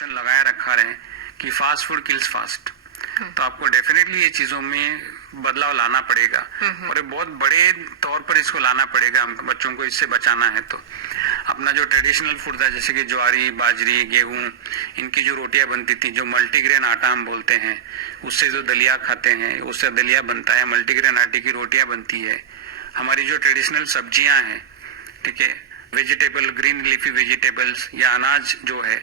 Notion लगाए रखा रहे कि फास्ट फूड किल्स फास्ट, तो आपको डेफिनेटली ये चीजों में बदलाव लाना पड़ेगा और ये बहुत बड़े तौर पर इसको लाना पड़ेगा। हम बच्चों को इससे बचाना है तो अपना जो ट्रेडिशनल फूड था जैसे कि ज्वारी, बाजरी, गेहूं, इनकी जो रोटियां बनती थी, जो मल्टीग्रेन आटा हम बोलते हैं, उससे जो दलिया खाते हैं, उससे दलिया बनता है, मल्टीग्रेन आटे की रोटियां बनती है। हमारी जो ट्रेडिशनल सब्जियां हैं, ठीक है, वेजिटेबल, ग्रीन लीफी वेजिटेबल्स या अनाज जो है,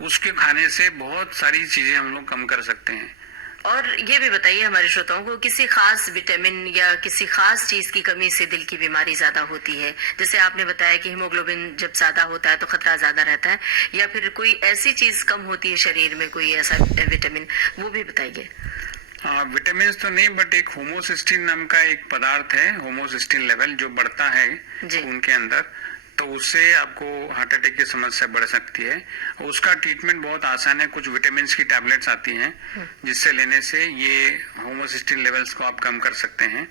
उसके खाने से बहुत सारी चीजें हम लोग कम कर सकते हैं। और ये भी बताइए हमारे श्रोताओं को, किसी खास विटामिन या किसी खास चीज की कमी से दिल की बीमारी ज्यादा होती है? जैसे आपने बताया कि हीमोग्लोबिन जब ज्यादा होता है तो खतरा ज्यादा रहता है, या फिर कोई ऐसी चीज कम होती है शरीर में, कोई ऐसा विटामिन, वो भी बताइए। विटामिन तो नहीं, बट एक होमोसिस्टिन नाम का एक पदार्थ है, होमोसिस्टिन लेवल जो बढ़ता है खून के अंदर, तो उससे आपको हार्ट अटैक की समस्या बढ़ सकती है। उसका ट्रीटमेंट बहुत आसान है, कुछ विटामिन की टैबलेट्स आती हैं जिससे लेने से ये होमोसिस्टिन लेवल्स को आप कम कर सकते हैं।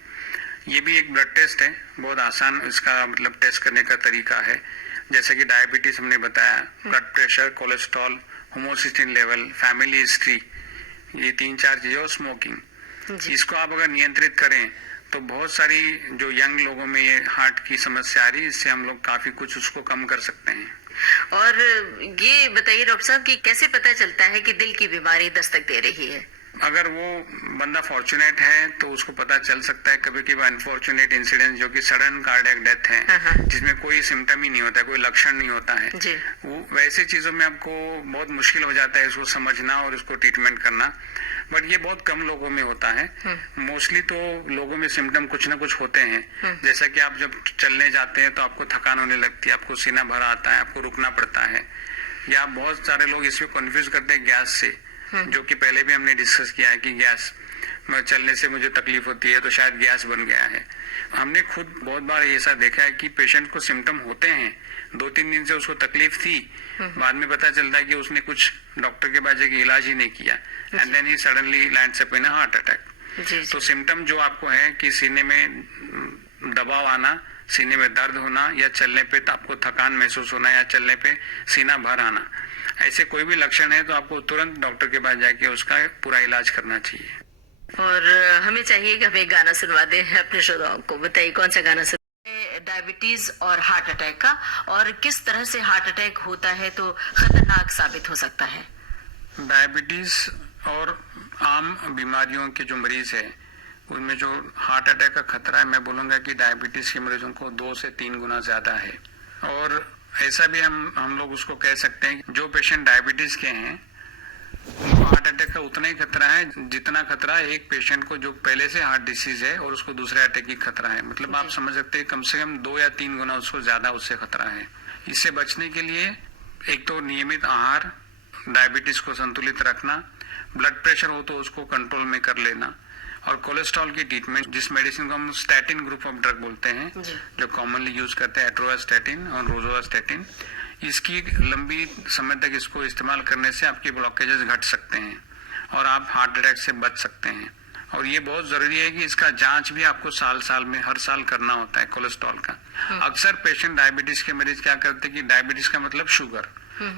ये भी एक ब्लड टेस्ट है, बहुत आसान इसका मतलब टेस्ट करने का तरीका है। जैसे कि डायबिटीज हमने बताया, blood pressure, cholesterol, homocysteine level, family history, ये 3-4 चीजें, और स्मोकिंग, इसको आप अगर नियंत्रित करें तो बहुत सारी जो यंग लोगों में ये हार्ट की समस्या आ रही है, इससे हम लोग काफी कुछ उसको कम कर सकते हैं। और ये बताइए डॉक्टर साहब कि कैसे पता चलता है कि दिल की बीमारी दस्तक दे रही है? अगर वो बंदा फॉर्चुनेट है तो उसको पता चल सकता है। कभी कभी अनफॉर्चुनेट इंसिडेंट जो कि सडन कार्डियक डेथ है, जिसमें कोई सिम्टम ही नहीं होता है, कोई लक्षण नहीं होता है, वो वैसे चीजों में आपको बहुत मुश्किल हो जाता है इसको समझना और उसको ट्रीटमेंट करना। बट ये बहुत कम लोगों में होता है। मोस्टली तो लोगों में सिम्टम कुछ ना कुछ होते हैं। जैसा कि आप जब चलने जाते हैं तो आपको थकान होने लगती है, आपको सीना भर आता है, आपको रुकना पड़ता है। या बहुत सारे लोग इसमें कंफ्यूज करते हैं गैस से, जो कि पहले भी हमने डिस्कस किया है कि गैस में चलने से मुझे तकलीफ होती है तो शायद गैस बन गया है। हमने खुद बहुत बार ऐसा देखा है कि पेशेंट को सिम्टम होते हैं, 2-3 दिन से उसको तकलीफ थी, बाद में पता चलता है कि उसने कुछ डॉक्टर के पास जाके इलाज ही नहीं किया, and then he suddenly lands up in heart attack. तो सिम्टम जो आपको है कि सीने में दबाव आना, सीने में दर्द होना, या चलने पे आपको थकान महसूस होना, या चलने पे सीना भर आना, ऐसे कोई भी लक्षण है तो आपको तुरंत डॉक्टर के पास जाके उसका पूरा इलाज करना चाहिए। और हमें चाहिए कि हमें गाना सुनवा दे अपने श्रोताओं को। बताइए कौन सा गाना सुन? डायबिटीज और हार्ट अटैक का, और किस तरह से हार्ट अटैक होता है तो खतरनाक साबित हो सकता है? डायबिटीज और आम बीमारियों के जो मरीज है उनमें जो हार्ट अटैक का खतरा है, मैं बोलूंगा कि डायबिटीज के मरीजों को 2 से 3 गुना ज्यादा है। और ऐसा भी हम लोग उसको कह सकते हैं, जो पेशेंट डायबिटीज के हैं उनको हार्ट अटैक का उतना ही खतरा है जितना खतरा एक पेशेंट को जो पहले से हार्ट डिसीज है और उसको दूसरे अटैक की खतरा है। मतलब आप समझ सकते हैं कम से कम 2 या 3 गुना उसको ज्यादा उससे खतरा है। इससे बचने के लिए एक तो नियमित आहार, डायबिटीज को संतुलित रखना, ब्लड प्रेशर हो तो उसको कंट्रोल में कर लेना, और कोलेस्ट्रॉल की ट्रीटमेंट, जिस मेडिसिन को हम स्टैटिन ग्रुप ऑफ ड्रग बोलते हैं, जो कॉमनली यूज करते हैं, एट्रोस्टैटिन और रोजोस्टैटिन, इसकी लंबी समय तक इसको इस्तेमाल करने से आपके ब्लॉकेजेस घट सकते हैं और आप हार्ट अटैक से बच सकते हैं। और ये बहुत जरूरी है कि इसका जांच भी आपको साल में हर साल करना होता है कोलेस्ट्रॉल का। अक्सर पेशेंट डायबिटीज के मरीज क्या करते हैं कि डायबिटीज का मतलब शुगर,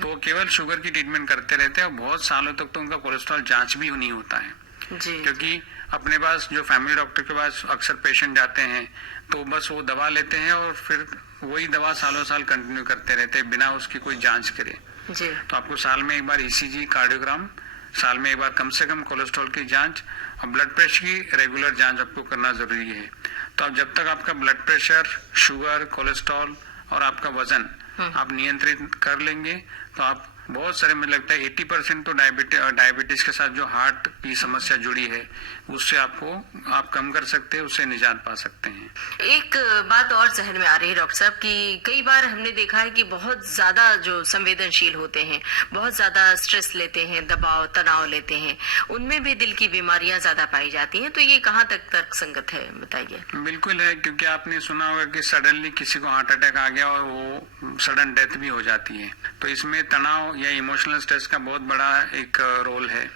तो केवल शुगर की ट्रीटमेंट करते रहते हैं और बहुत सालों तक तो उनका कोलेस्ट्रॉल जांच भी नहीं होता है। क्योंकि अपने पास जो फैमिली डॉक्टर के पास अक्सर पेशेंट जाते हैं तो बस वो दवा लेते हैं और फिर वही दवा सालों साल कंटिन्यू करते रहते हैं बिना उसकी कोई जांच करे। तो आपको साल में एक बार ईसीजी, कार्डियोग्राम, साल में एक बार कम से कम कोलेस्ट्रॉल की जांच और ब्लड प्रेशर की रेगुलर जांच आपको करना जरूरी है। तो अब जब तक आपका ब्लड प्रेशर, शुगर, कोलेस्ट्रॉल और आपका वजन आप नियंत्रित कर लेंगे तो आप बहुत सारे, मुझे लगता है 80% तो डायबिटीज के साथ जो हार्ट की समस्या जुड़ी है उससे आप कम कर सकते हैं, उससे निजात पा सकते हैं। एक बात और जहन में आ रही है डॉक्टर साहब कि कई बार हमने देखा है कि बहुत ज्यादा जो संवेदनशील होते हैं, बहुत ज्यादा स्ट्रेस लेते हैं, दबाव तनाव लेते हैं, उनमें भी दिल की बीमारियां ज्यादा पाई जाती हैं। तो ये कहाँ तक तर्कसंगत है, बताइए। बिल्कुल है, क्योंकि आपने सुना होगा कि सडनली किसी को हार्ट अटैक आ गया और वो सडन डेथ भी हो जाती है। तो इसमें तनाव या इमोशनल स्ट्रेस का बहुत बड़ा एक रोल है।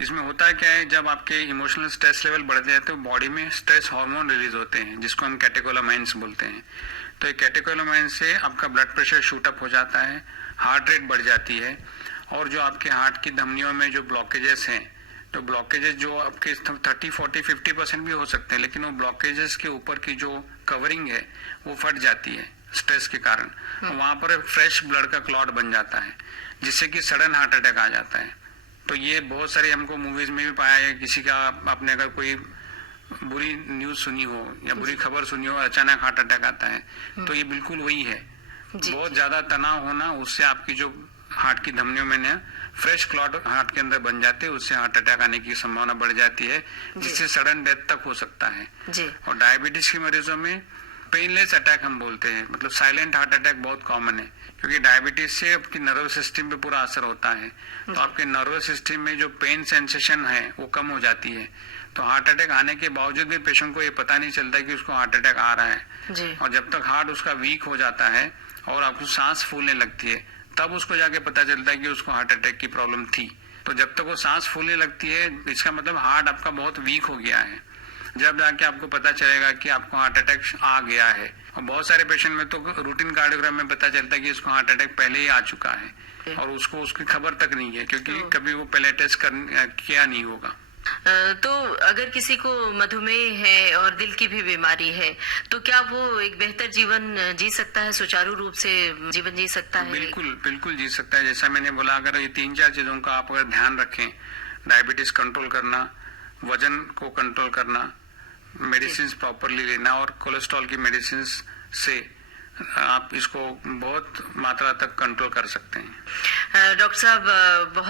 इसमें होता क्या है, जब आपके इमोशनल स्ट्रेस लेवल बढ़ जाए तो बॉडी में स्ट्रेस हार्मोन रिलीज होते हैं जिसको हम कैटेकोलामाइन्स बोलते हैं। तो ये कैटेकोलामाइन्स से आपका ब्लड प्रेशर शूट अप हो जाता है, हार्ट रेट बढ़ जाती है और जो आपके हार्ट की धमनियों में जो ब्लॉकेजेस हैं, तो ब्लॉकेजेस जो आपके 30, 40, 50% भी हो सकते हैं, लेकिन वो ब्लॉकेजेस के ऊपर की जो कवरिंग है वो फट जाती है स्ट्रेस के कारण। वहां पर फ्रेश ब्लड का क्लॉट बन जाता है, जिससे कि सडन हार्ट अटैक आ जाता है। तो ये बहुत सारे हमको मूवीज में भी पाया है, किसी का आपने अगर कोई बुरी न्यूज सुनी हो या बुरी खबर सुनी हो, अचानक हार्ट अटैक आता है, तो ये बिल्कुल वही है। बहुत ज्यादा तनाव होना, उससे आपकी जो हार्ट की धमनियों में ना फ्रेश क्लॉट हार्ट के अंदर बन जाते हैं, उससे हार्ट अटैक आने की संभावना बढ़ जाती है, जिससे सडन डेथ तक हो सकता है। और डायबिटीज के मरीजों में पेनलेस अटैक हम बोलते हैं, मतलब साइलेंट हार्ट अटैक बहुत कॉमन है, क्योंकि डायबिटीज से आपकी नर्वस सिस्टम पे पूरा असर होता है। तो आपके नर्वस सिस्टम में जो पेन सेंसेशन है वो कम हो जाती है। तो हार्ट अटैक आने के बावजूद भी पेशेंट को ये पता नहीं चलता कि उसको हार्ट अटैक आ रहा है। और जब तक हार्ट उसका वीक हो जाता है और आपको सांस फूलने लगती है, तब उसको जाके पता चलता है कि उसको हार्ट अटैक की प्रॉब्लम थी। तो जब तक वो सांस फूलने लगती है, इसका मतलब हार्ट आपका बहुत वीक हो गया है। जब जाके आपको पता चलेगा कि आपको हार्ट अटैक आ गया है। और बहुत सारे पेशेंट में तो रूटीन कार्डियोग्राम में पता चलता है कि इसको हार्ट अटैक पहले ही आ चुका है और उसको उसकी खबर तक नहीं है, क्योंकि कभी वो पहले टेस्ट किया नहीं होगा। तो अगर किसी को मधुमेह है और दिल की भी बीमारी है, तो क्या वो एक बेहतर जीवन जी सकता है, सुचारू रूप से जीवन जी सकता है? बिल्कुल बिल्कुल जी सकता है। जैसा मैंने बोला, अगर ये 3-4 चीजों का आप अगर ध्यान रखें, डायबिटीज कंट्रोल करना, वजन को कंट्रोल करना, मेडिसिन प्रॉपरली लेना और कोलेस्ट्रॉल की मेडिसिन से आप इसको बहुत मात्रा तक कंट्रोल कर सकते हैं। डॉक्टर साहब, बहुत